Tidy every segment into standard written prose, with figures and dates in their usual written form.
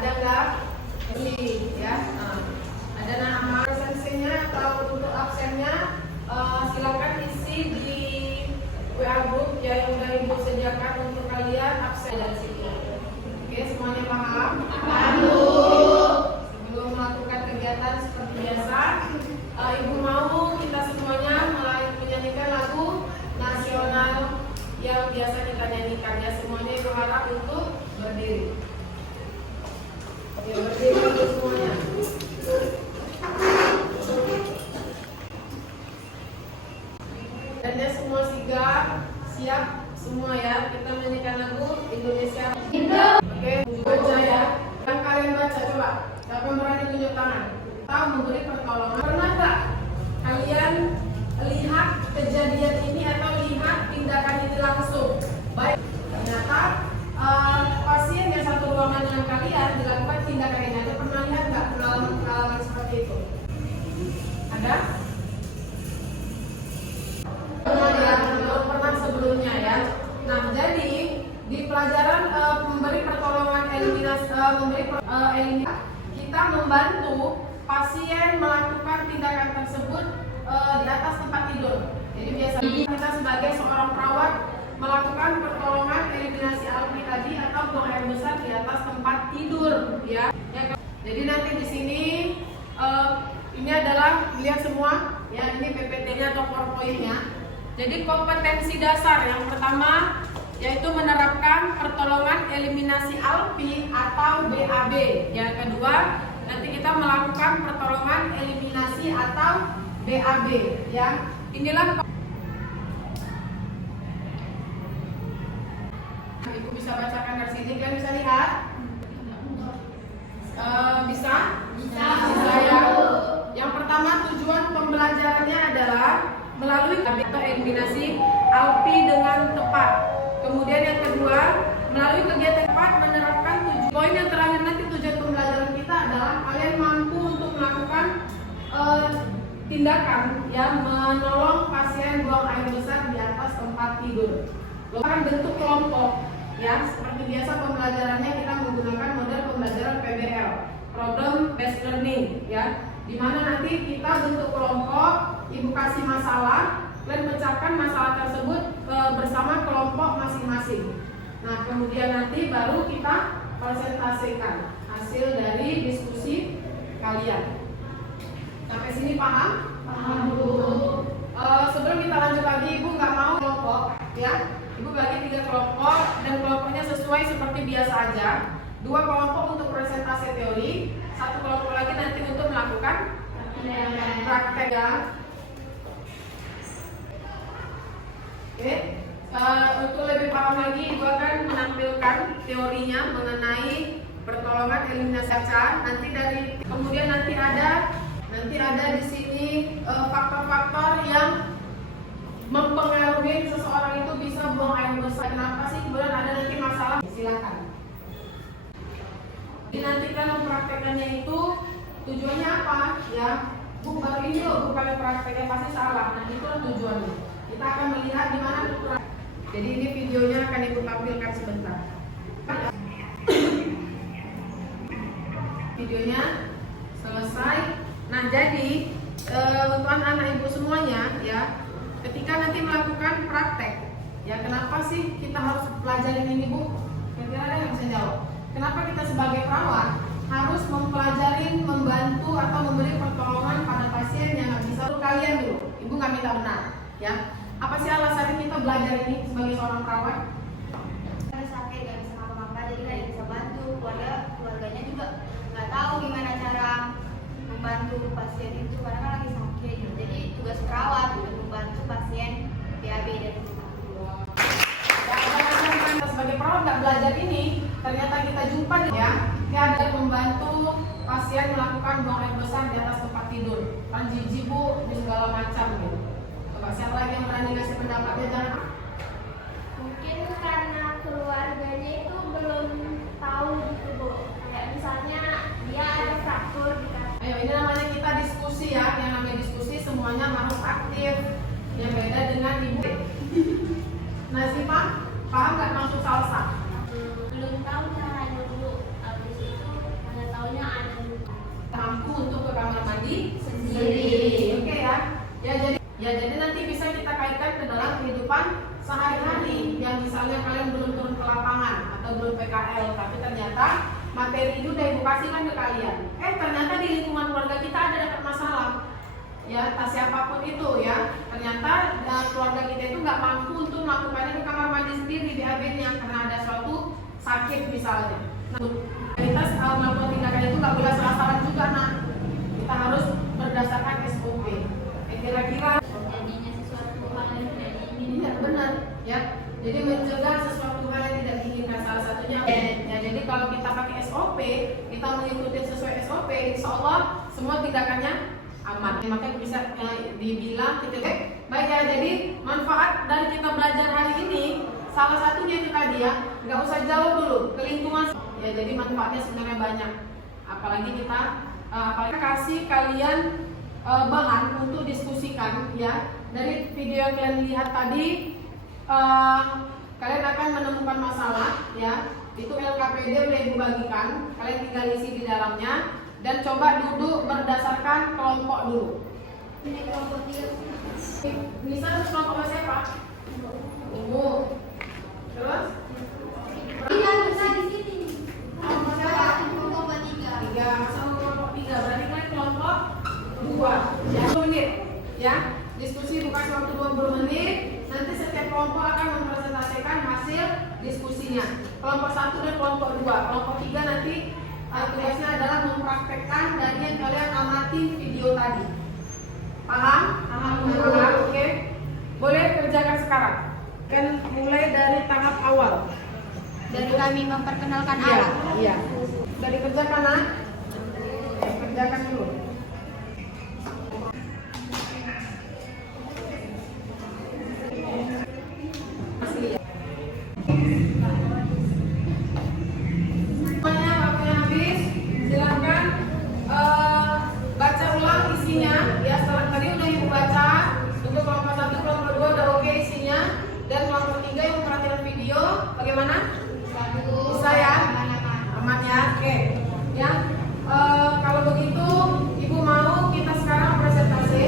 Ada nggak? Ya. Nah, ada nama presensinya atau untuk absennya, silakan isi di WA group ya yang udah Ibu sediakan untuk kalian absen dari sini. Oke, semuanya paham? Paham, Bu. Sebelum melakukan kegiatan seperti biasa, Ibu mau kita semuanya menyanyikan lagu nasional yang biasa kita nyanyikan ya. Semuanya Ibu harap untuk berdiri. Oke, berdiri dulu semuanya. Dan ya semua sigap, siap semua ya. Kita menyanyikan lagu Indonesia. Oke, baca ya. Yang kalian baca coba. Siapa yang berani tunjuk tangan? Tahu memberi pertolongan. Pernah tak kalian lihat kejadian ini atau lihat tindakan ini langsung? Baik, ternyata pasien yang satu ruangan dengan kalian dilakukan tindakan ini. Ada pernah lihat nggak pengalaman seperti itu? Ada? Pernah sebelumnya ya. Nah, jadi di pelajaran memberi pertolongan eliminasi kita membantu pasien melakukan tindakan tersebut di atas tempat tidur. Jadi biasanya kita sebagai seorang perawat melakukan pertolongan eliminasi alki tadi atau buang air besar di atas tempat tidur ya. Jadi nanti di sini ini adalah lihat semua ya, ini PPT-nya atau PowerPoint-nya. Jadi kompetensi dasar yang pertama yaitu menerapkan pertolongan eliminasi ALPI atau BAB. Yang kedua, nanti kita melakukan pertolongan eliminasi atau BAB ya. Inilah Ibu bisa bacakan dari sini, kalian bisa lihat? Bisa? Bisa ya. Yang pertama, tujuan pembelajarannya adalah melalui atau eliminasi ALPI dengan tepat. Kemudian yang kedua, melalui kegiatan tepat menerapkan tujuan. Poin yang terakhir nanti tujuan pembelajaran kita adalah kalian mampu untuk melakukan tindakan yang menolong pasien buang air besar di atas tempat tidur. Lakukan bentuk kelompok ya, seperti biasa pembelajarannya kita menggunakan model pembelajaran PBL, Problem Based Learning ya, di mana nanti kita bentuk kelompok, Ibu kasih masalah, kalian pecahkan masalah tersebut bersama kelompok masing-masing. Nah, kemudian nanti baru kita presentasikan hasil dari diskusi kalian. Sampai sini paham? Paham, Bu. Sebelum kita lanjut lagi, Ibu nggak mau kelompok ya. Ibu bagi 3 kelompok dan kelompoknya sesuai seperti biasa aja. 2 kelompok untuk presentasi teori, 1 kelompok lagi nanti untuk melakukan praktek ya. Oke, untuk lebih paham lagi, Ibu akan menampilkan teorinya mengenai pertolongan eliminasi cacar. Kemudian nanti ada di sini faktor-faktor yang mempengaruhi seseorang itu bisa buang air besar. Kenapa sih? Kemudian ada nanti masalah. Silakan. Jadi nanti kan mempraktekannya itu tujuannya apa? Ya, Bu baru ini loh, bukan prakteknya pasti salah. Nah, itu tujuannya. Kita akan melihat di mana kekurangan. Jadi ini videonya akan Ibu tampilkan sebentar. Videonya selesai. Nah, jadi untuk anak-anak Ibu semuanya ya, ketika nanti melakukan praktek ya, kenapa sih kita harus pelajarin ini, Bu? Kira-kira ada yang bisa jawab? Kenapa kita sebagai perawat harus mempelajari, membantu atau memberi pertolongan pada pasien yang nggak bisa? Kalian dulu, Ibu nggak minta benar ya. Apa sih alasannya kita belajar ini sebagai seorang perawat? Karena sakit, nggak bisa ngapa-ngapa, jadi nggak bisa bantu. Keluarganya juga nggak tahu gimana cara membantu pasien itu karena kan lagi sakit. Jadi tugas perawat untuk membantu pasien BAB dan sebagai perawat nggak belajar ini, ternyata kita jumpa ya, dia ada membantu pasien melakukan buang air besar di atas tempat tidur. Kan jijik, Bu, di segala macam gitu. Coba siapa lagi yang berani ngasih pendapatnya? Jangan. Mungkin karena keluarganya itu belum tahu gitu, Bu. Kayak misalnya dia ada fraktur gitu. Ayo, ini namanya kita diskusi ya. Yang namanya diskusi semuanya harus aktif. Yang beda dengan Ibu. Nah, paham nggak maksud salsa? Belum tahu caranya, Bu. Habis itu ternyata materi itu udah ibu kasihkan ke kalian. Ternyata di lingkungan keluarga kita ada dapat masalah. Ya, tas siapapun itu ya. Ternyata keluarga kita itu nggak mampu untuk melakukannya ke kamar mandi sendiri di ABN-nya karena ada suatu sakit misalnya. Nah, kita melakukan tindakan itu nggak boleh salah-salah juga, nah. Kita harus berdasarkan SOP. Kira-kira jadinya sesuatu hal yang tidak diinginkan. iya benar ya. Jadi mencegah sesuatu hal yang tidak diinginkan salah satunya. Ya, jadi kalau kita pakai SOP, kita mengikuti sesuai SOP, insya Allah semua tindakannya aman. Makanya bisa dibilang kita baik ya. Jadi manfaat dari kita belajar hari ini salah satunya itu tadi ya, nggak usah jauh dulu ke lingkungan. Ya, jadi manfaatnya sebenarnya banyak. Apalagi kita kasih kalian bahan untuk diskusikan ya. Dari video yang kalian lihat tadi, kalian akan menemukan masalah ya. Itu LKPD udah ibu bagikan, kalian tinggal isi di dalamnya dan coba duduk berdasarkan kelompok dulu. Ini kelompok 3. Bisa kelompok siapa? Ibu. Terus? Tidak bisa di sini. Kelompok siapa? Kelompok 3. 3 sama kelompok 3, berarti kan kelompok 2 ya. 20 menit ya. Diskusi bukan waktu 20 menit. Nanti setiap kelompok akan mempresentasikan hasil diskusinya. Kelompok 1 dan kelompok 2. Kelompok 3 nanti tugasnya adalah mempraktekkan dari yang kalian amati video tadi. Paham? Paham. Oke. Boleh kerjakan sekarang. Kan mulai dari tahap awal. Dari kami memperkenalkan Iya, alat. iya. Sudah dikerjakan, nah? Kerjakan dulu. Semuanya waktunya habis. Silakan baca ulang isinya. Ya, setelah tadi udah ibu baca. Untuk kelompok 1, kelompok 2 udah oke isinya. Dan kelompok 3 yang memperhatikan video, bagaimana? Bisa ya? Aman ya? Oke. Ya. Kalau begitu, ibu mau kita sekarang presentasi.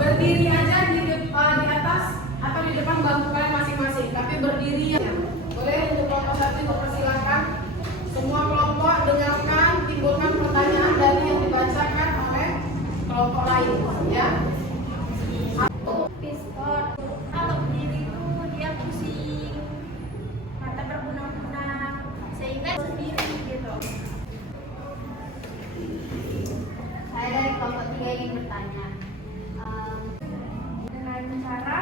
Berdiri aja di atas atau di depan bangku kalian masing-masing. Tapi berdiri ya. Boleh untuk kelompok 1 dipersilakan. Semua kelompok dengarkan, timbulkan pertanyaan dari yang dibacakan oleh kelompok lain. Ya. Kalau berdiri itu dia pusing, mata berkunang-kunang, sehingga sendiri gitu. Saya dari kelompok 3 ingin bertanya. Dengan cara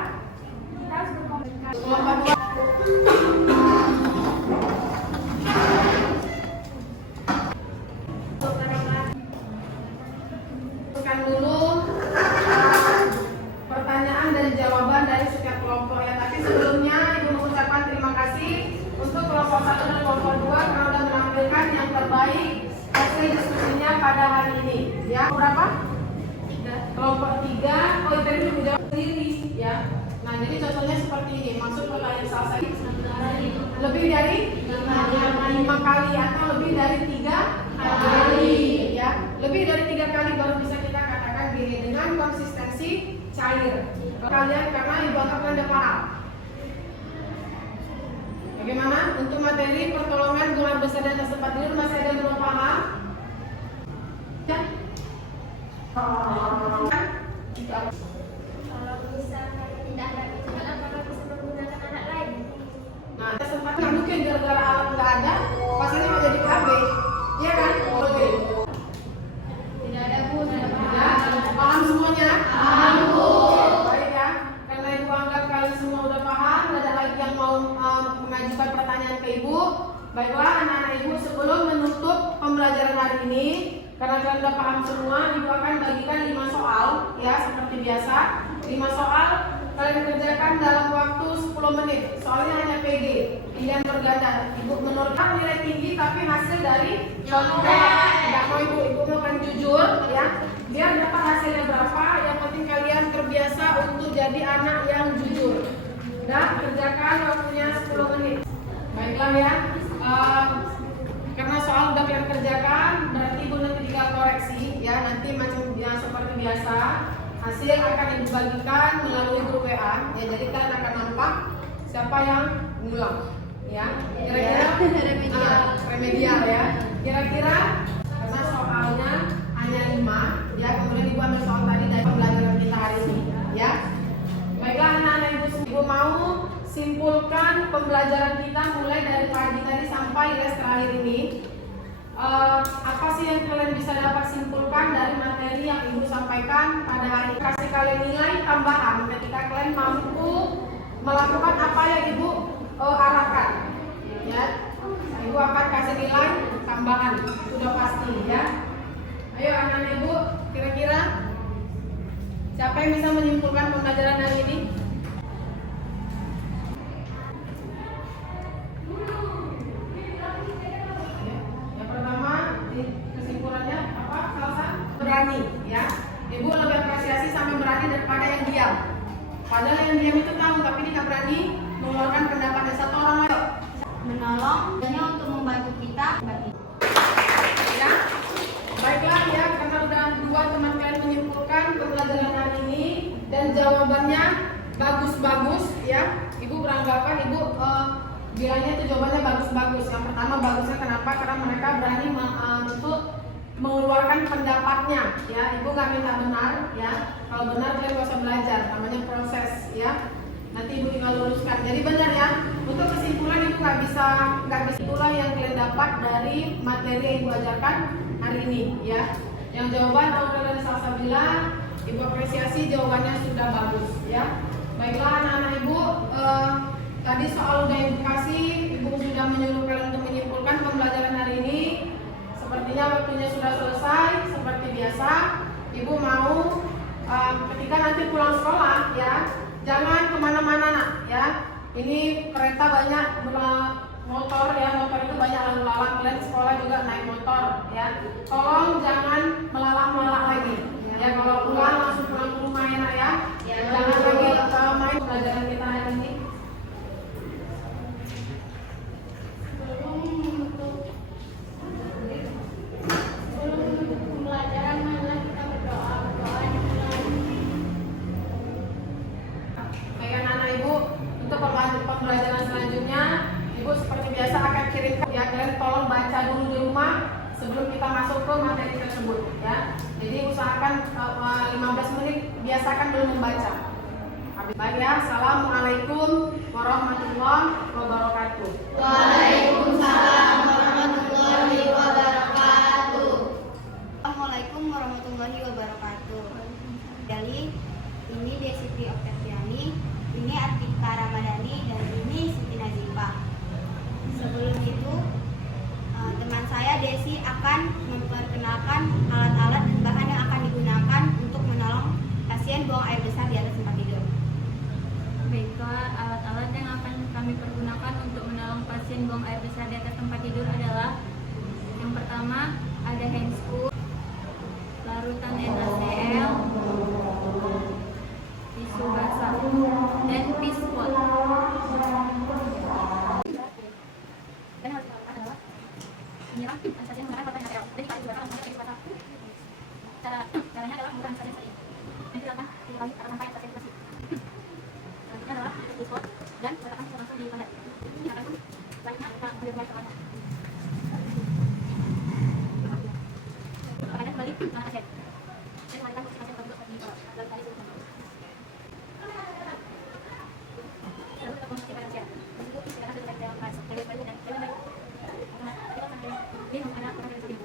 kita harus berkomunikasi. Kelompok 2. Teruskan dulu pertanyaan dan jawaban dari setiap kelompok ya. Tapi sebelumnya ibu mengucapkan terima kasih untuk kelompok 1 dan kelompok 2 karena sudah menampilkan yang terbaik hasil diskusinya pada hari ini. Ya, berapa? 3. Kelompok 3. Oh, tadi belum jawab sendiri ya. Nah, jadi contohnya seperti ini. Maksud pertanyaan salah satu lebih dari 5 kali atau lebih dari 3 kali ya. Lebih dari 3 kali baru bisa kita katakan gini dengan konsistensi cair. Kalian karena ibu anggap kalian paham. Bagaimana untuk materi pertolongan guna besar dan tas tempat tidur, masih ada yang belum paham? Ya. Kalau bisa tidak ada kecuali apakah bisa menggunakan alat lain? Nah, sempat nggak mungkin gara-gara alat nggak ada, pasiennya mau jadi KB, iya kan? Oke. Tidak ada Bu, tidak Ya, paham semuanya? Paham Bu. Baik ya, karena ibu anggap kalian semua udah paham, ada lagi yang mau mengajukan pertanyaan ke ibu. Baiklah anak-anak ibu, sebelum menutup pembelajaran hari ini, karena kalian udah paham semua, ibu akan bagikan 5 soal ya seperti biasa. 5 soal kalian kerjakan dalam waktu 10 menit. Soalnya hanya PG, pilihan berganda. Ibu menurut nilai tinggi tapi hasil dari contek. Tidak mau ibu mau kan jujur ya. Biar dapat hasilnya berapa, yang penting kalian terbiasa untuk jadi anak yang jujur. Dan kerjakan waktunya 10 menit. Baiklah ya. Karena soal udah kalian kerjakan, berarti ibu nanti tinggal koreksi ya. Nanti macam seperti biasa. Hasil akan dibagikan melalui grup WA ya, jadi kalian akan nampak siapa yang ngulang ya. Kira-kira remedial ya. Kira-kira karena soalnya hanya 5 ya, kemudian ibu ambil soal tadi dari pembelajaran kita hari ini ya. Baiklah anak-anak ibu mau simpulkan pembelajaran kita mulai dari pagi tadi sampai les terakhir ini. Apa sih yang kalian bisa dapat simpulkan dari materi yang ibu sampaikan pada hari ini? Kasih kalian nilai tambahan ketika kalian mampu melakukan apa yang ibu arahkan ya. Ibu akan kasih nilai tambahan, sudah pasti ya. Ayo anak-anak ibu, kira-kira siapa yang bisa menyimpulkan pembelajaran hari ini? Yang pertama, kesimpulannya apa? Salsa berani ya. Ibu lebih apresiasi sama berani daripada yang diam. Padahal yang diam itu tahu, tapi dia nggak berani mengeluarkan pendapatnya. Satu orang ayo Menolong hanya untuk membantu kita. ya. Baiklah ya, karena udah 2 teman kalian menyimpulkan pembelajaran hari ini dan jawabannya bagus-bagus ya. Ibu beranggapan ibu bilangnya itu jawabannya bagus-bagus. Yang pertama bagusnya kenapa? Karena mereka berani untuk mengeluarkan pendapatnya ya. Ibu nggak minta benar ya. Kalau benar kalian nggak usah belajar, namanya proses ya. Nanti ibu tinggal luruskan. Jadi benar ya. Untuk kesimpulan ibu nggak bisa itulah yang kalian dapat dari materi yang ibu ajarkan hari ini ya. Yang jawaban Aurel dan Salsabila, ibu apresiasi jawabannya sudah bagus ya. Baiklah anak-anak ibu, tadi soal udah ibu kasih, ibu sudah menyuruh kalian untuk menyimpulkan pembelajaran hari ini. Sepertinya waktunya sudah selesai. Seperti biasa, ibu mau ketika nanti pulang sekolah ya, jangan kemana-mana nak ya. Ini kereta banyak, motor ya, motor itu banyak lalu lalang. Kalian sekolah juga naik motor ya. Tolong jangan melalak lagi ya. Kalau pulang langsung pulang ke rumah ya nak ya. Jangan lagi main pelajaran kita hari ini. Pembelajaran marilah kita berdoa Baik anak-anak ibu, untuk pembelajaran selanjutnya ibu seperti biasa akan kirimkan ya. Kalian tolong baca dulu di rumah sebelum kita masuk ke materi tersebut ya. Jadi usahakan 15 menit biasakan dulu membaca. Baik ya, assalamualaikum warahmatullahi wabarakatuh. Waalaikumsalam warahmatullahi wabarakatuh. Assalamualaikum warahmatullahi wabarakatuh. Jadi ini Desi Oktaviani, ini Artika Ramadhani, dan ini Siti Nazifah. Sebelum itu teman saya Desi akan memperkenalkan alat-alat dan bahan yang akan digunakan untuk menolong pasien buang air besar di atas tempat tidur. Baiklah, alat-alat yang akan kami pergunakan untuk menolong pasien buang air besar di atas tempat tidur adalah yang pertama ada handscoot, larutan NaCl, tisu basah, dan pispot. Dan harus adalah menyiram stasiun menggunakan larutan NaCl. Jadi kalau digunakan langsung tisu basah. Caranya adalah menggunakan stasiun saja. Nanti dilakukan sampai stasiun bersih. Selanjutnya adalah pispot dan meletakkan langsung di pandat. Ini akan lainnya kita mengambil ke pandat. Pandat kembali ke pasien. Dan kembalikan posisi pasien tersebut di dalam tali sebelumnya. Lalu kita posisi pasien. Tersebut silakan duduk dalam keadaan baik dan jangan baik. Karena kita akan minum anak orang yang sedih.